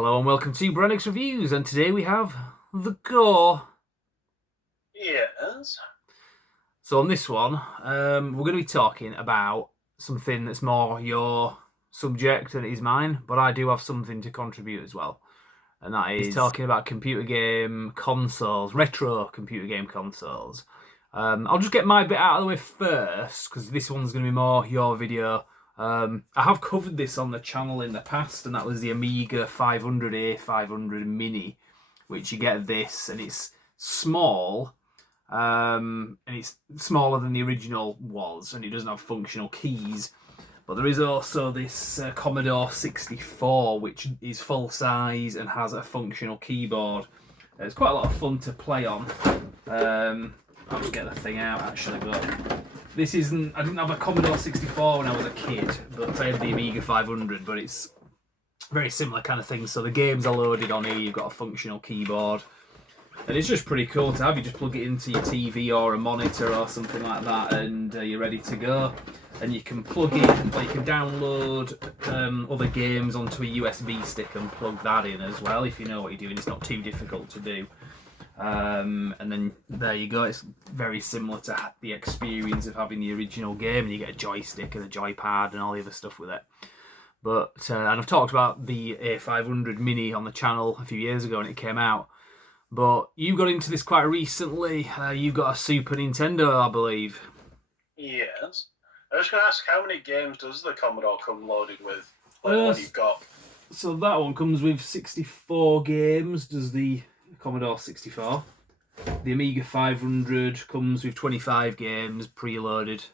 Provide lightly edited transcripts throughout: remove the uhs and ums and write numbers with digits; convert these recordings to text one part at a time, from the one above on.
Hello and welcome to Brennix Reviews, and today we have The Gore. Yes. So on this one, we're going to be talking about something that's more your subject than it is mine, but I do have something to contribute as well. And that is talking about computer game consoles, retro computer game consoles. I'll just get my bit out of the way first, because this one's going to be more your video. I have covered this on the channel in the past, and that was the Amiga 500 A500 Mini, which you get this, and it's small, and it's smaller than the original was, and it doesn't have functional keys. But there is also this Commodore 64, which is full size and has a functional keyboard. It's quite a lot of fun to play on. I'll just get the thing out actually, but this isn't. I didn't have a Commodore 64 when I was a kid, but I had the Amiga 500. But it's very similar kind of thing. So the games are loaded on here. You've got a functional keyboard, and it's just pretty cool to have. You just plug it into your TV or a monitor or something like that, and you're ready to go. And you can plug in, or you can download other games onto a USB stick and plug that in as well. If you know what you're doing, it's not too difficult to do. And then there you go. It's very similar to the experience of having the original game, and you get a joystick and a joypad and all the other stuff with it. But and I've talked about the A500 Mini on the channel a few years ago when it came out. But you got into this quite recently. You got a Super Nintendo, I believe. Yes. I was going to ask, how many games does the Commodore come loaded with? What you've got? So that one comes with 64 games, does the Commodore 64. The Amiga 500 comes with 25 games preloaded.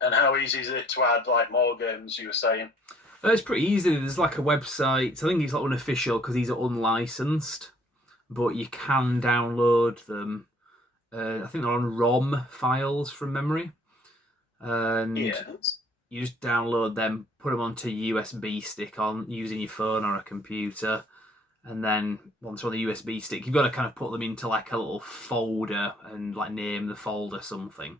And how easy is it to add more games, you were saying? It's pretty easy. There's a website. I think it's unofficial because these are unlicensed, but you can download them. I think they're on ROM files from memory. And yes. You just download them, put them onto a USB stick on using your phone or a computer. And then once they're on the USB stick, you've got to kind of put them into a little folder and name the folder something.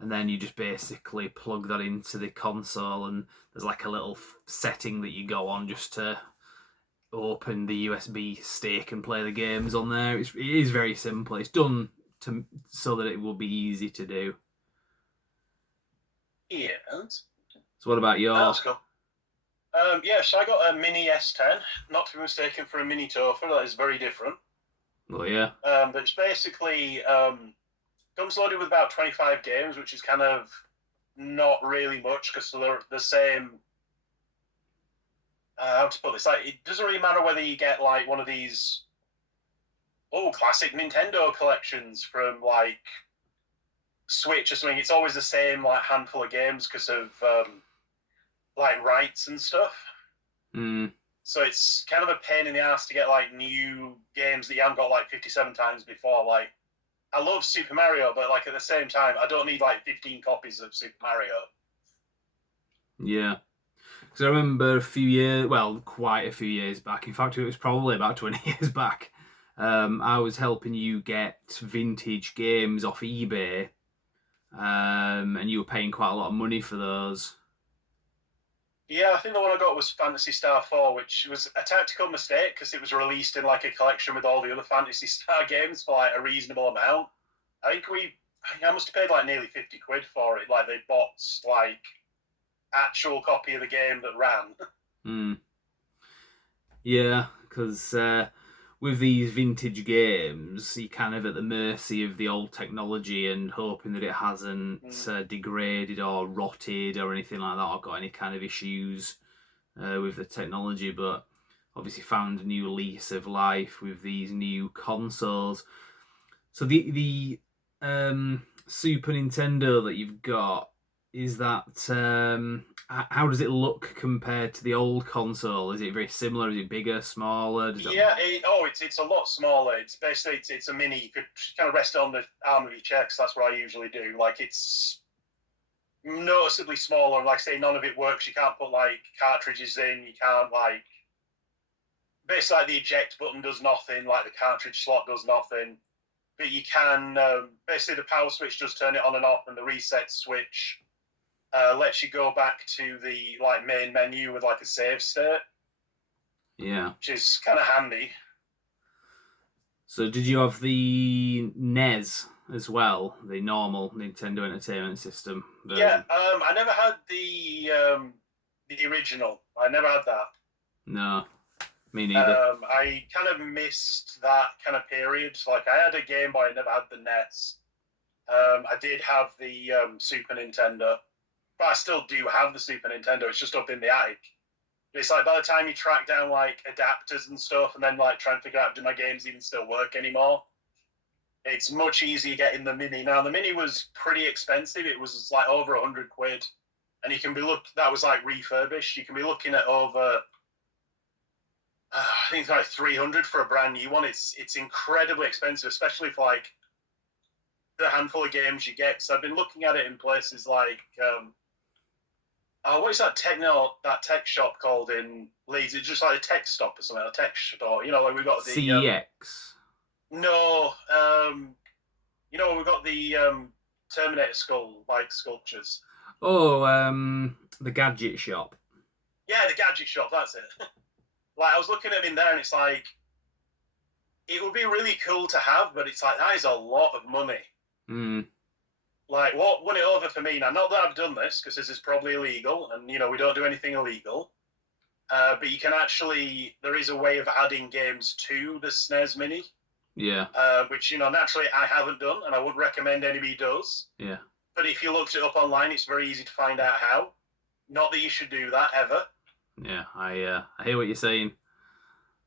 And then you just basically plug that into the console, and there's a little setting that you go on just to open the USB stick and play the games on there. It is very simple. It's done so that it will be easy to do. Yes. So what about yours? That's cool. Yes, I got a Mini S10, not to be mistaken for a Mini Topher. That is very different. Oh yeah. But it's basically comes loaded with about 25 games, which is kind of not really much because they're the same. How to put this? It doesn't really matter whether you get one of these classic Nintendo collections from Switch or something. It's always the same handful of games because of rights and stuff. So it's kind of a pain in the ass to get new games that you haven't got 57 times before. I love Super Mario, but at the same time, I don't need 15 copies of Super Mario. Yeah. Because I remember quite a few years back. In fact, it was probably about 20 years back. I was helping you get vintage games off eBay, and you were paying quite a lot of money for those. Yeah, I think the one I got was Phantasy Star 4, which was a tactical mistake because it was released in a collection with all the other Phantasy Star games for a reasonable amount. I must have paid nearly 50 quid for it. They bought actual copy of the game that ran. Yeah, because with these vintage games, you're kind of at the mercy of the old technology and hoping that it hasn't degraded or rotted or anything like that, or got any kind of issues with the technology. But obviously found a new lease of life with these new consoles. So the Super Nintendo that you've got, is that how does it look compared to the old console? Is it very similar? Is it bigger, smaller? It's a lot smaller. It's basically it's a mini. You could kind of rest it on the arm of your chair because that's what I usually do. It's noticeably smaller. And say, none of it works. You can't put cartridges in. You can't basically the eject button does nothing. The cartridge slot does nothing. But you can basically the power switch does turn it on and off, and the reset switch lets you go back to the main menu with a save state. Yeah. which is kind of handy. So did you have the NES as well, the normal Nintendo Entertainment System version? Yeah, I never had the original. I never had that. No, me neither. I kind of missed that kind of period. Like I had a Game Boy, I never had the NES. I did have the Super Nintendo, but I still do have the Super Nintendo. It's just up in the attic. It's like by the time you track down like adapters and stuff, and then like trying to figure out do my games even still work anymore, it's much easier getting the Mini. Now the Mini was pretty expensive. It was like over £100, and you can be that was like refurbished. You can be looking at over I think it's like 300 for a brand new one. It's incredibly expensive, especially for like the handful of games you get. So I've been looking at it in places like what is that tech shop called in Leeds? It's just like a tech stop or something, a tech store. Like we've got the CEX. No, we've got the Terminator skull like sculptures. Oh, the Gadget Shop. Yeah, the gadget shop. That's it. Like I was looking at him in there, and it's like it would be really cool to have, but it's like that is a lot of money. Like what won it over for me now? Not that I've done this because this is probably illegal, and we don't do anything illegal. But you can actually there is a way of adding games to the SNES Mini. Yeah. Which naturally I haven't done, and I wouldn't recommend anybody does. Yeah. But if you looked it up online, it's very easy to find out how. Not that you should do that ever. Yeah, I hear what you're saying.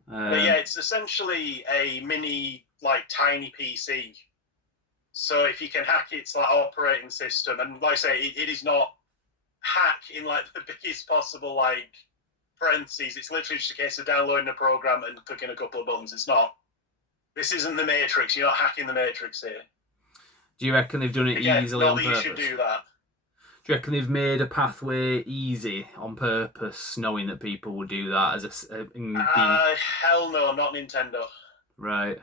But yeah, it's essentially a mini, like, tiny PC. So if you can hack its like operating system, and like I say, it is not hack in like the biggest possible like parentheses. It's literally just a case of downloading a program and clicking a couple of buttons. It's not. This isn't the Matrix. You're not hacking the Matrix here. Do you reckon they've done it easily on purpose? You should do that. Do you reckon they've made a pathway easy on purpose, knowing that people will do that as hell no, not Nintendo. Right.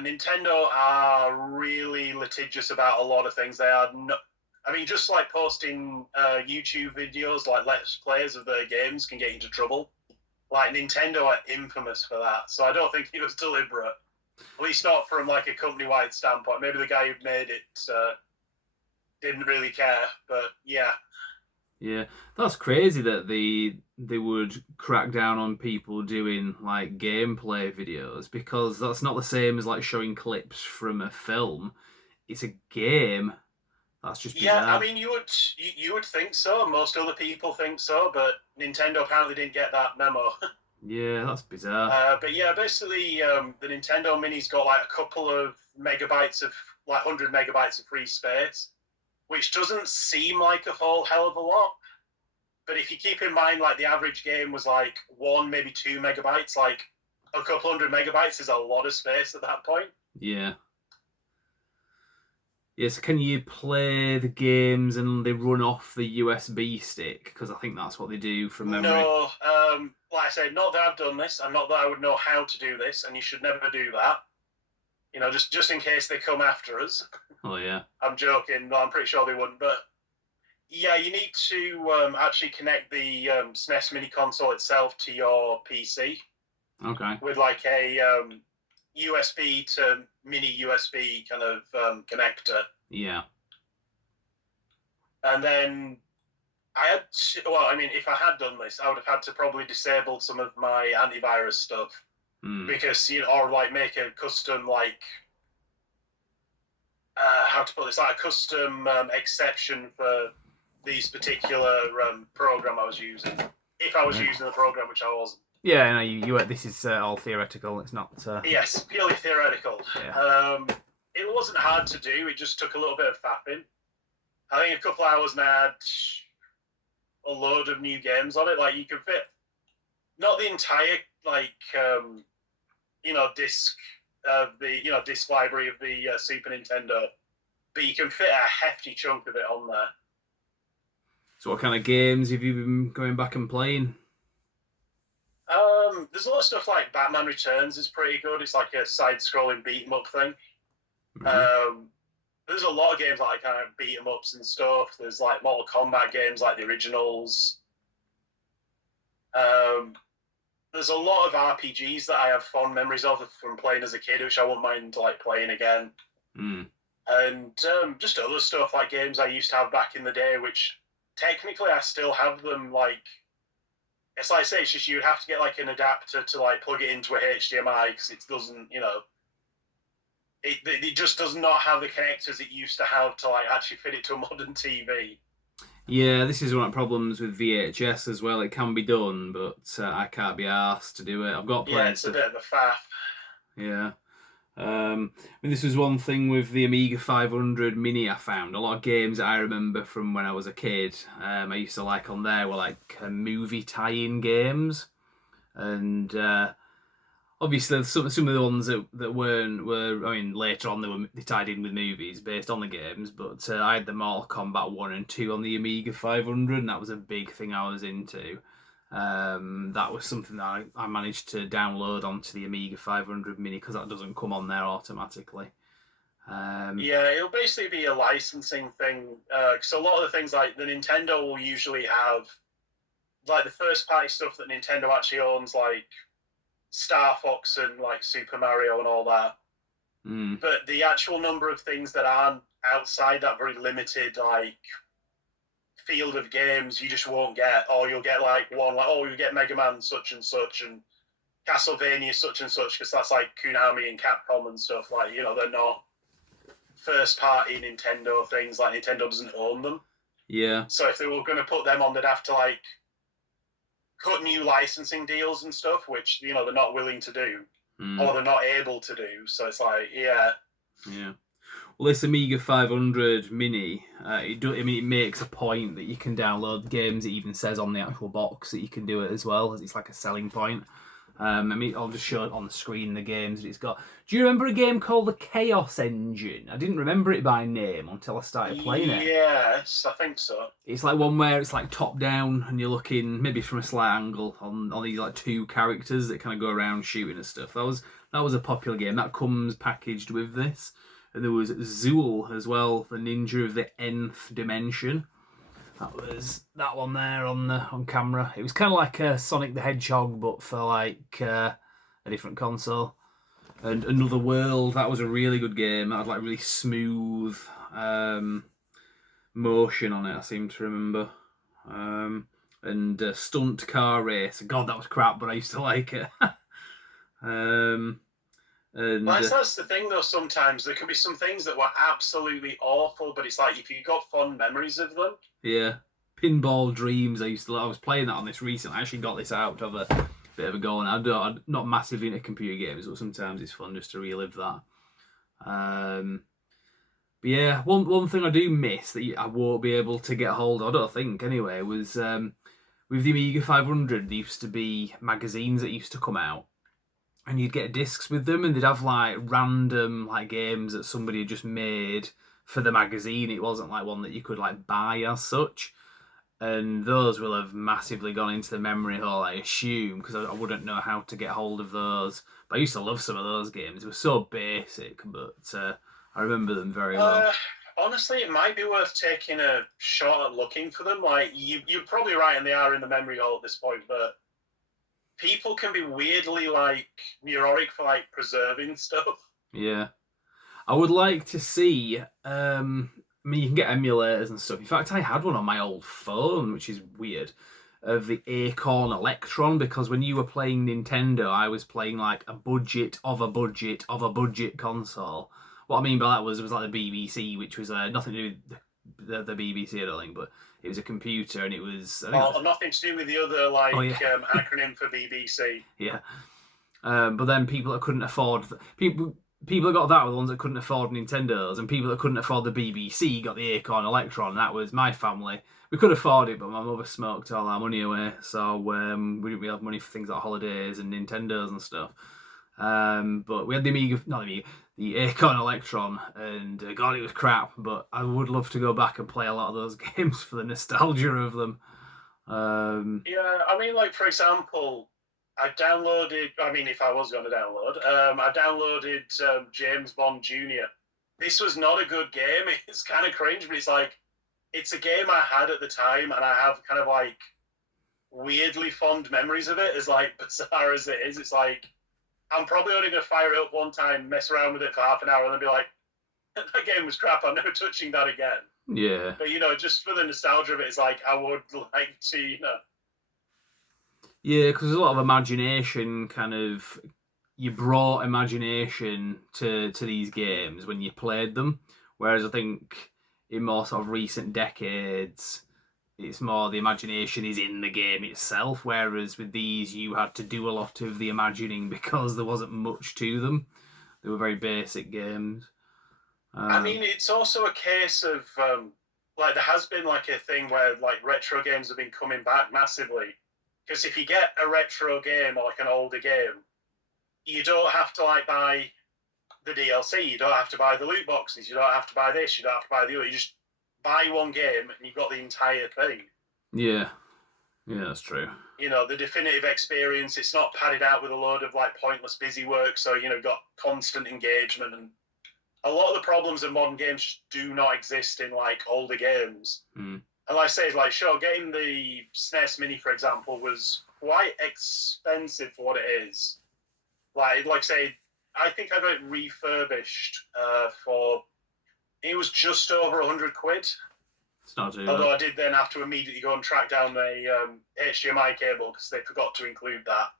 Nintendo are really litigious about a lot of things. They are not. I mean, just like posting YouTube videos, like let's plays of their games, can get into trouble. Like Nintendo are infamous for that, so I don't think it was deliberate. At least not from like a company-wide standpoint. Maybe the guy who made it didn't really care, but yeah. Yeah, that's crazy that they would crack down on people doing like gameplay videos, because that's not the same as like showing clips from a film. It's a game. That's just bizarre. Yeah. I mean, you would think so. Most other people think so, but Nintendo apparently didn't get that memo. Yeah, that's bizarre. But yeah, basically, the Nintendo Mini's got like a couple of megabytes of 100 megabytes of free space, which doesn't seem like a whole hell of a lot. But if you keep in mind, like the average game was like 1, maybe 2 megabytes, like a couple hundred megabytes is a lot of space at that point. Yeah. Yes, can you play the games and they run off the USB stick? Because I think that's what they do from memory. No, like I said, not that I've done this, and not that I would know how to do this, and you should never do that. Just in case they come after us. Oh, yeah. I'm joking. No, I'm pretty sure they wouldn't. But, yeah, you need to actually connect the SNES Mini console itself to your PC. Okay. With, like, a USB to mini USB kind of connector. Yeah. And then if I had done this, I would have had to probably disable some of my antivirus stuff. Because, or like make a custom, like, how to put this, like a custom exception for these particular program I was using. If I was using the program, which I wasn't. Yeah, no, you this is all theoretical. It's not. Yes, purely theoretical. Yeah. It wasn't hard to do. It just took a little bit of fapping. I think a couple hours and I had a load of new games on it. Like you can fit, not the entire disc of the disc library of the Super Nintendo, but you can fit a hefty chunk of it on there. So, what kind of games have you been going back and playing? There's a lot of stuff like Batman Returns is pretty good. It's like a side-scrolling beat-em-up thing. Mm-hmm. There's a lot of games like kind of beat-em-ups and stuff. There's like Mortal Kombat games like the originals. there's a lot of RPGs that I have fond memories of from playing as a kid, which I wouldn't mind like playing again. And just other stuff like games I used to have back in the day, which technically I still have them. Like, it's like I say, it's just you'd have to get like an adapter to like plug it into a HDMI because it doesn't, it just does not have the connectors it used to have to like actually fit it to a modern TV. Yeah, this is one of the problems with VHS as well. It can be done, but I can't be asked to do it. I've got plenty. Yeah, it's a bit of a faff. Yeah. This was one thing with the Amiga 500 Mini I found. A lot of games that I remember from when I was a kid, I used to like on there were like movie tie-in games. And obviously some of the ones that weren't were, I mean, later on they tied in with movies based on the games, but I had the Mortal Kombat 1 and 2 on the Amiga 500, and that was a big thing I was into. That was something that I managed to download onto the Amiga 500 Mini because that doesn't come on there automatically. Yeah, it'll basically be a licensing thing. So a lot of the things like the Nintendo will usually have, like the first party stuff that Nintendo actually owns, like Star Fox and like Super Mario and all that. But the actual number of things that aren't outside that very limited like field of games you just won't get, or you'll get like one like, oh, you get Mega Man such and such and Castlevania such and such, because that's like Konami and Capcom and stuff, like, they're not first party Nintendo things, like Nintendo doesn't own them. Yeah. So if they were going to put them on, they'd have to like cut new licensing deals and stuff, which they're not willing to do, or they're not able to do. So it's like, yeah. Well, this Amiga 500 Mini, it makes a point that you can download games. It even says on the actual box that you can do it as well. It's like a selling point. I'll just show it on the screen, the games that it's got. Do you remember a game called the Chaos Engine? I didn't remember it by name until I started playing it. Yes, I think so. It's like one where it's like top down and you're looking maybe from a slight angle on these like two characters that kind of go around shooting and stuff. That was a popular game. That comes packaged with this. And there was Zool as well, the ninja of the nth dimension. That was that one there on camera. It was kind of like Sonic the Hedgehog, but for like a different console. And Another World, that was a really good game. That had like really smooth motion on it, I seem to remember. And Stunt Car Race. God, that was crap, but I used to like it. That's the thing, though. Sometimes there can be some things that were absolutely awful, but it's like if you got fond memories of them. Yeah, Pinball Dreams. I was playing that on this recently. I actually got this out to have a bit of a go, and I'm not massively into computer games, but sometimes it's fun just to relive that. But yeah, one thing I do miss that I won't be able to get hold of, I don't think anyway, was with the Amiga 500. There used to be magazines that used to come out. And you'd get discs with them, and they'd have like random like games that somebody had just made for the magazine. It wasn't like one that you could like buy as such. And those will have massively gone into the memory hole, I assume, because I wouldn't know how to get hold of those. But I used to love some of those games. They were so basic, but I remember them very well. Honestly, it might be worth taking a shot at looking for them. Like you're probably right, and they are in the memory hole at this point, but people can be weirdly like neurotic for like preserving stuff. Yeah, I would like to see. You can get emulators and stuff. In fact, I had one on my old phone, which is weird, of the Acorn Electron, because when you were playing Nintendo, I was playing like a budget of a budget of a budget console. What I mean by that was like the BBC, which was nothing to do with the BBC, I don't think, but it was a computer, and it was... nothing to do with the other acronym for BBC. Yeah. But then people that couldn't afford... People that got that were the ones that couldn't afford Nintendos, and people that couldn't afford the BBC got the Acorn Electron. That was my family. We could afford it, but my mother smoked all our money away, so we didn't really have money for things like holidays and Nintendos and stuff. But we had the Acorn Electron, and God, it was crap, but I would love to go back and play a lot of those games for the nostalgia of them. Yeah, I mean, like, for example, I downloaded, if I was going to download, I downloaded James Bond Jr. This was not a good game. It's kind of cringe, but it's a game I had at the time, and I have kind of like weirdly fond memories of it, as like bizarre as it is. It's like I'm probably only going to fire it up one time, mess around with it for half an hour, and then be like, that game was crap. I'm never touching that again. Yeah. But just for the nostalgia of it, it's like I would like to, Yeah, because there's a lot of imagination, kind of. You brought imagination to these games when you played them, whereas I think in more sort of recent decades, it's more the imagination is in the game itself, whereas with these you had to do a lot of the imagining because there wasn't much to them. They were very basic games. I mean, it's also a case of like there has been like a thing where like retro games have been coming back massively. Because if you get a retro game or like an older game, you don't have to like buy the DLC. You don't have to buy the loot boxes. You don't have to buy this. You don't have to buy the other. You just buy one game and you've got the entire thing. Yeah, that's true. The definitive experience. It's not padded out with a load of like pointless busy work. So got constant engagement, and a lot of the problems in modern games just do not exist in like older games. Mm. And like I say, like sure, getting the SNES Mini, for example, was quite expensive for what it is. Like I say, I think I got it refurbished for. It was just over £100. It's not too Although bad. I did then have to immediately go and track down the HDMI cable because they forgot to include that.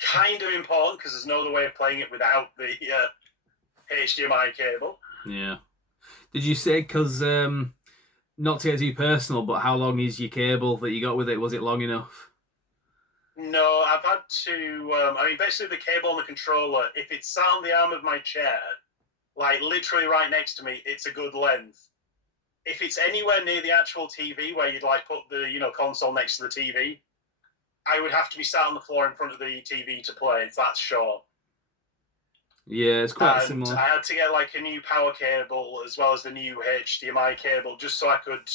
Kind of important because there's no other way of playing it without the HDMI cable. Yeah. Did you say, because, not to get too personal, but how long is your cable that you got with it? Was it long enough? No, I've had to. Basically, the cable on the controller, if it's sat on the arm of my chair, like literally right next to me, it's a good length. If it's anywhere near the actual TV where you'd like put the console next to the TV, I would have to be sat on the floor in front of the TV to play. It's that short. Yeah, it's quite similar. I had to get like a new power cable as well as the new HDMI cable just so I could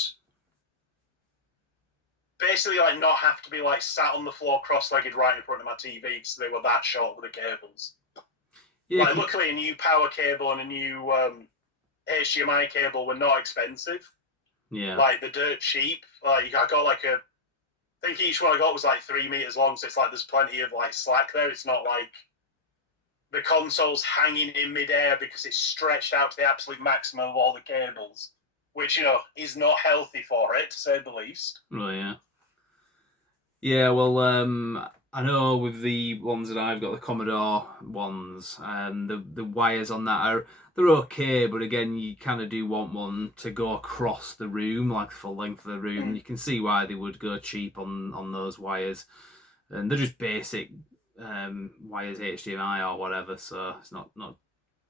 basically like not have to be like sat on the floor cross-legged right in front of my TV because they were that short with the cables. Yeah, like, luckily a new power cable and a new HDMI cable were not expensive. Yeah. Like they're dirt cheap. Like I got like I think each one I got was like 3 meters long, so it's like there's plenty of like slack there. It's not like the console's hanging in midair because it's stretched out to the absolute maximum of all the cables, which is not healthy for it, to say the least. Oh yeah. Yeah, well, I know with the ones that I've got, the Commodore ones, the wires on that they're okay, but again, you kind of do want one to go across the room, like the full length of the room. You can see why they would go cheap on those wires, and they're just basic wires, HDMI or whatever, so it's not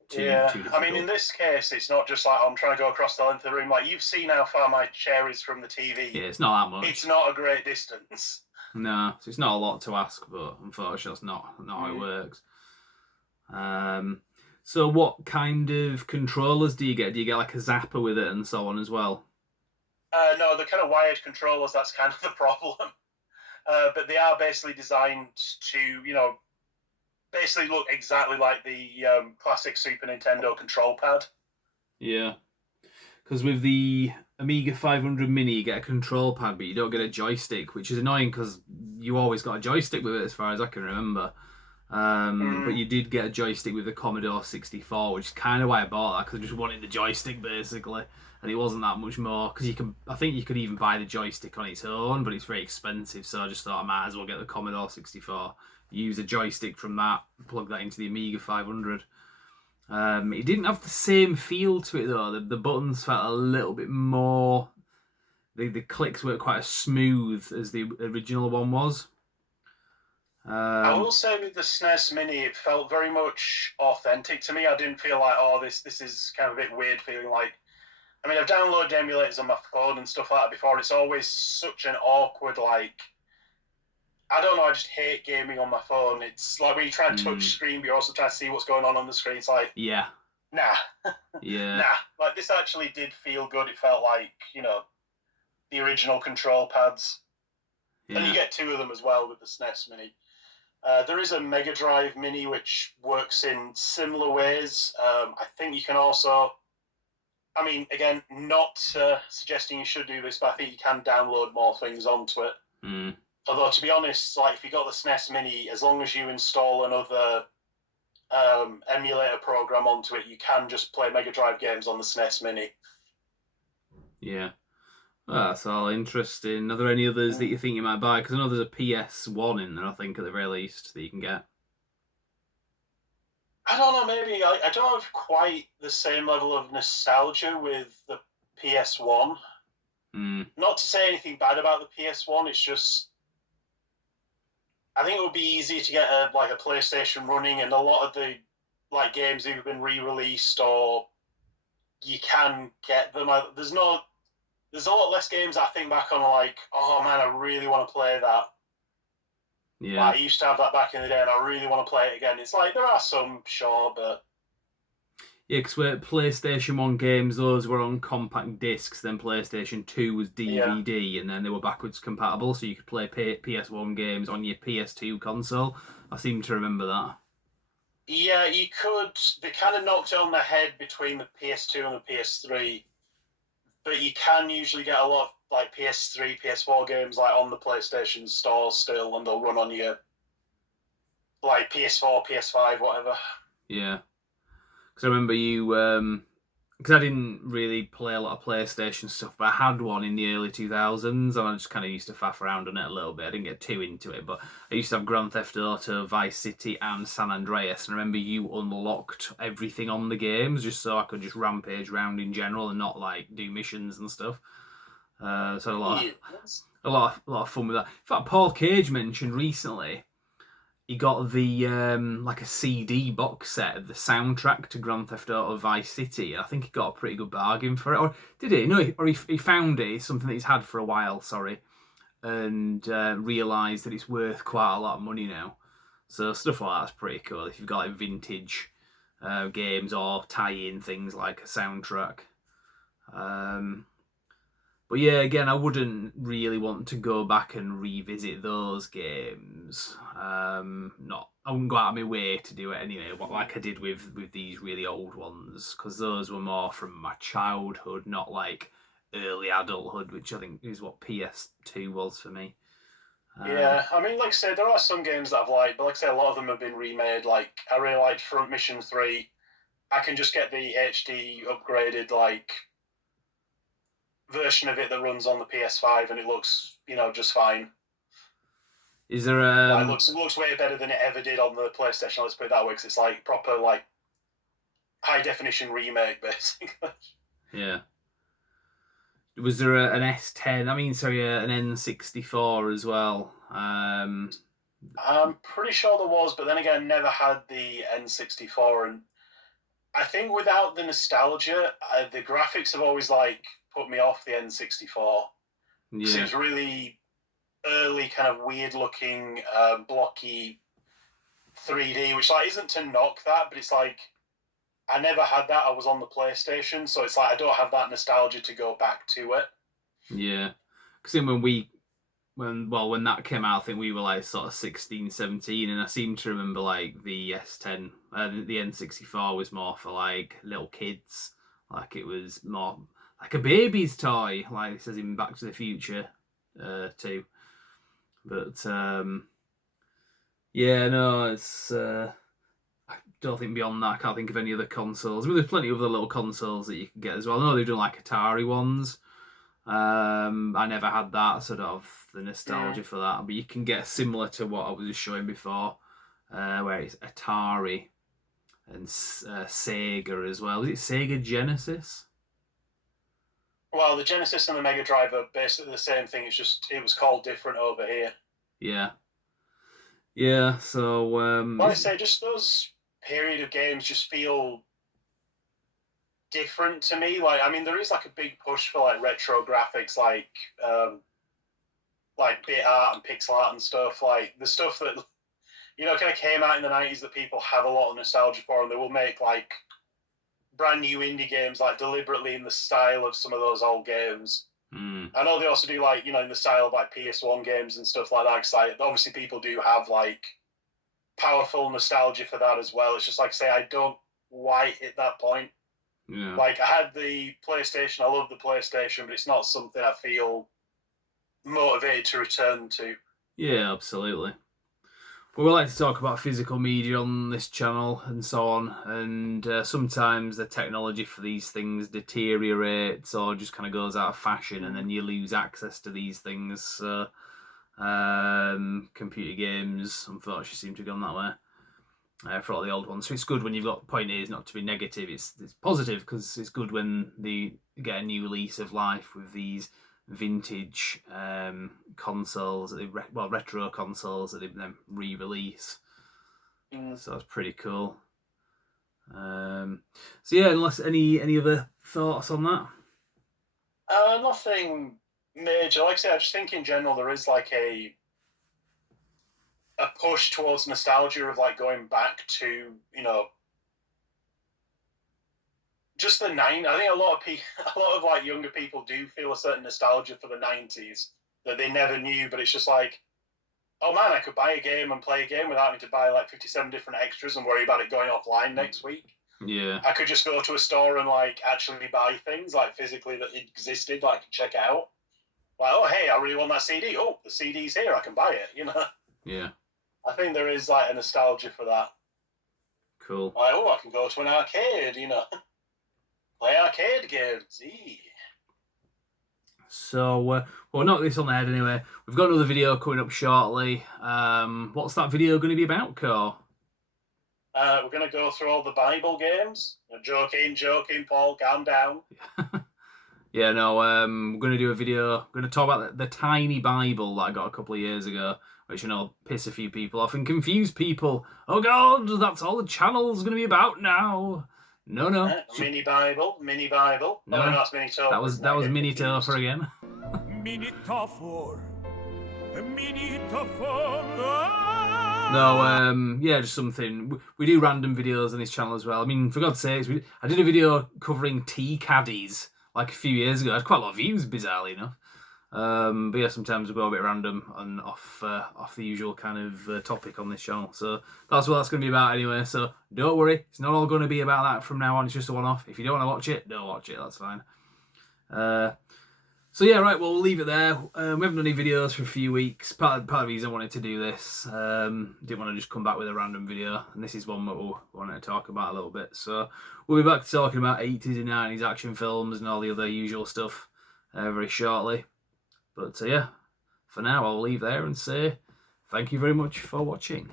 too difficult. I mean, in this case, it's not just like I'm trying to go across the length of the room. Like you've seen how far my chair is from the TV. Yeah, it's not that much. It's not a great distance. No, so it's not a lot to ask, but unfortunately, that's not how it works. So what kind of controllers do you get? Do you get like a zapper with it and so on as well? No, the kind of wired controllers, that's kind of the problem. But they are basically designed to, basically look exactly like the classic Super Nintendo control pad. Yeah. Because with the Amiga 500 Mini, you get a control pad, but you don't get a joystick, which is annoying because you always got a joystick with it, as far as I can remember. But you did get a joystick with the Commodore 64, which is kind of why I bought that, because I just wanted the joystick, basically. And it wasn't that much more, because I think you could even buy the joystick on its own, but it's very expensive, so I just thought I might as well get the Commodore 64, use a joystick from that, plug that into the Amiga 500. It didn't have the same feel to it though. The buttons felt a little bit more. The clicks weren't quite as smooth as the original one was. I will say with the SNES Mini, it felt very much authentic to me. I didn't feel like, this is kind of a bit weird feeling like. I mean, I've downloaded emulators on my phone and stuff like that before, and it's always such an awkward, like. I don't know, I just hate gaming on my phone. It's like when you try and touch screen, but you're also trying to see what's going on the screen. It's like, yeah. Nah. Yeah. Nah. Like, this actually did feel good. It felt like, the original control pads. Yeah. And you get two of them as well with the SNES Mini. There is a Mega Drive Mini, which works in similar ways. I think you can also... I mean, again, not suggesting you should do this, but I think you can download more things onto it. Although, to be honest, like if you got the SNES Mini, as long as you install another emulator program onto it, you can just play Mega Drive games on the SNES Mini. Yeah. Well, that's all interesting. Are there any others that you think you might buy? Because I know there's a PS1 in there, I think, at the very least, that you can get. I don't know, maybe I don't have quite the same level of nostalgia with the PS1. Not to say anything bad about the PS1, it's just I think it would be easier to get a PlayStation running, and a lot of the games that have been re-released or you can get them. There's a lot less games I think back on oh man, I really want to play that. Yeah. I used to have that back in the day, and I really want to play it again. It's like there are some, sure, but yeah, because PlayStation 1 games, those were on compact discs, then PlayStation 2 was DVD, and then they were backwards compatible, so you could play PS1 games on your PS2 console. I seem to remember that. Yeah, you could. They kind of knocked it on the head between the PS2 and the PS3, but you can usually get a lot of PS3, PS4 games on the PlayStation Store still, and they'll run on your PS4, PS5, whatever. Yeah. Because I remember you, because I didn't really play a lot of PlayStation stuff, but I had one in the early 2000s, and I just kind of used to faff around on it a little bit. I didn't get too into it, but I used to have Grand Theft Auto, Vice City, and San Andreas, and I remember you unlocked everything on the games just so I could just rampage around in general and not do missions and stuff. So I had a lot of fun with that. In fact, Paul Cage mentioned recently he got the a CD box set of the soundtrack to Grand Theft Auto Vice City. I think he got a pretty good bargain for it. Or did he? No, or he found it. It's something that he's had for a while, and realised that it's worth quite a lot of money now. So stuff like that's pretty cool if you've got vintage games or tie-in things like a soundtrack. But yeah, again, I wouldn't really want to go back and revisit those games. I wouldn't go out of my way to do it anyway, like I did with these really old ones, because those were more from my childhood, not early adulthood, which I think is what PS2 was for me. Yeah, I mean, like I said, there are some games that I've liked, but like I said, a lot of them have been remade. I really liked Front Mission 3. I can just get the HD upgraded version of it that runs on the PS5, and it looks, just fine. Is there it looks way better than it ever did on the PlayStation? Let's put it that way, because it's proper high definition remake, basically. Yeah. Was there an S10? I mean, sorry, an N64 as well. I'm pretty sure there was, but then again, never had the N64, and I think without the nostalgia, the graphics have always put me off the N64. Yeah. It was really early, kind of weird looking, blocky 3D, which isn't to knock that, but it's I never had that. I was on the PlayStation, so it's I don't have that nostalgia to go back to it. Yeah, because when that came out, I think we were sort of 16, 17, and I seem to remember the S10, the N64 was more for little kids, it was more like a baby's toy, like it says in Back to the Future, too. But yeah, no, it's I don't think beyond that I can't think of any other consoles. I mean, there's plenty of other little consoles that you can get as well. I know they've done Atari ones. I never had that sort of the nostalgia for that, but you can get similar to what I was just showing before, where it's Atari and Sega as well. Is it Sega Genesis? Well, the Genesis and the Mega Drive are basically the same thing. It's just it was called different over here. Yeah. Yeah. So like I say, just those period of games just feel different to me. I mean, there is a big push for retro graphics, bit art and pixel art and stuff. The stuff that kind of came out in the 90s that people have a lot of nostalgia for, and they will make brand new indie games deliberately in the style of some of those old games. I know they also do in the style of PS1 games and stuff like that, because obviously people do have powerful nostalgia for that as well. It's just I say, I don't quite hit that point. Yeah. I had the PlayStation, I love the PlayStation, but it's not something I feel motivated to return to. Yeah, absolutely. We like to talk about physical media on this channel and so on, and sometimes the technology for these things deteriorates or just kind of goes out of fashion, and then you lose access to these things. So, computer games, unfortunately, seem to have gone that way for all the old ones. So it's good when you've got, the point is not to be negative, it's positive, because it's good when they get a new lease of life with these vintage consoles, retro consoles that they then re-release. So that's pretty cool. So yeah, unless any other thoughts on that? Nothing major. Like I say, I just think in general there is like a push towards nostalgia of like going back to, you know, just the nine. I think a lot of like younger people do feel a certain nostalgia for the 90s that they never knew, but it's just like, oh man, I could buy a game and play a game without having to buy like 57 different extras and worry about it going offline next week. Yeah. I could just go to a store and like actually buy things like physically that existed, like check out. Like, oh hey, I really want that CD. Oh, the CD's here, I can buy it, you know. Yeah. I think there is like a nostalgia for that. Cool. Like, oh, I can go to an arcade, you know. Play arcade games. So, we'll knock this on the head anyway. We've got another video coming up shortly. What's that video going to be about, Cor? We're going to go through all the Bible games. Joking, Paul, calm down. Yeah, no, we're going to do a video. We're going to talk about the tiny Bible that I got a couple of years ago, which I know piss a few people off and confuse people. Oh, God, that's all the channel's going to be about now. No. Mini Bible. No, that's Mini Topher. That was Mini Topher again. Mini Topher. Mini Topher. No, yeah, just something. We do random videos on this channel as well. I mean, for God's sakes, I did a video covering tea caddies like a few years ago. I had quite a lot of views, bizarrely enough. But yeah, sometimes we go a bit random and off the usual kind of topic on this channel. So that's what that's going to be about anyway. So don't worry, it's not all going to be about that from now on. It's just a one-off. If you don't want to watch it, don't watch it. That's fine. So yeah, right. Well, we'll leave it there. We haven't done any videos for a few weeks. Part of the reason I wanted to do this, didn't want to just come back with a random video, and this is one that we wanted to talk about a little bit. So we'll be back to talking about 80s and 90s action films and all the other usual stuff very shortly. But yeah, for now, I'll leave there and say thank you very much for watching.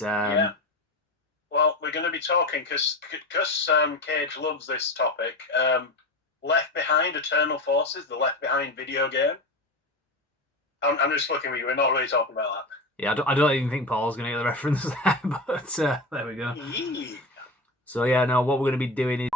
Yeah. Well, we're going to be talking because Cage loves this topic. Left Behind: Eternal Forces, the Left Behind video game. I'm just looking at you. We're not really talking about that. Yeah, I don't even think Paul's going to get the reference there, but there we go. So yeah, no, what we're going to be doing is